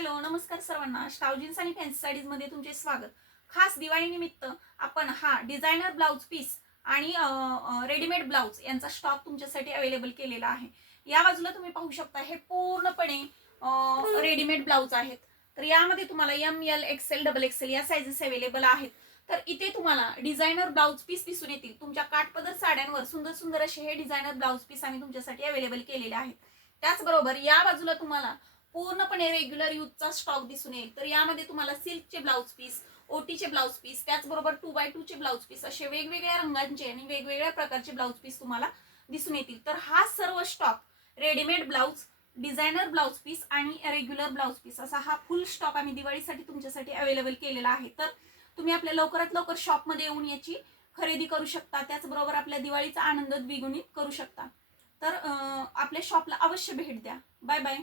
Hello नमस्कार सर्वांना. स्टाउजीन्स आणि फॅन्सी साडीज मध्ये तुमचे स्वागत. खास दिवाळी निमित्त आपण हा डिझायनर ब्लाउज पीस आणि रेडीमेड ब्लाउज यांचा स्टॉक तुमच्यासाठी अवेलेबल केलेला आहे. या बाजूला तुम्ही पाहू शकता हे पूर्णपणे रेडीमेड ब्लाउज आहेत. तर यामध्ये तुम्हाला M L XL double XL या साइजेस अवेलेबल आहेत. तर इथे तुम्हाला डिझायनर ब्लाउज पीस दिसून येतील. तुमच्या काठपदर साड्यांवर सुंदर सुंदर असे हे डिझायनर ब्लाउज पीस आम्ही तुमच्यासाठी अवेलेबल केलेले आहेत. त्याचबरोबर या बाजूला तुम्हाला पूर्णपणे रेग्युलर यूजचा स्टॉक दिसून येईल. तर यामध्ये तुम्हाला सिल्कचे ब्लाउज पीस, ओटीचे ब्लाउज पीस, त्याचबरोबर 2x2 चे ब्लाउज पीस असे वेगवेगळ्या रंगांचे आणि वेगवेगळ्या प्रकारचे ब्लाउज पीस तुम्हाला दिसून येतील. तर हा सर्व stock readymade blouse, designer blouse piece आणि रेग्युलर ब्लाउज पीस असा हा फुल स्टॉक आम्ही दिवाळीसाठी तुमच्यासाठी अवेलेबल केलेला आहे. तर तुम्ही आपल्या लवकरात लवकर शॉपमध्ये येऊन याची खरेदी करू शकता. त्याचबरोबर आपल्या दिवाळीचा आनंद द्विगुणित करू शकता. तर आपल्या शॉपला अवश्य भेट द्या. Bye bye.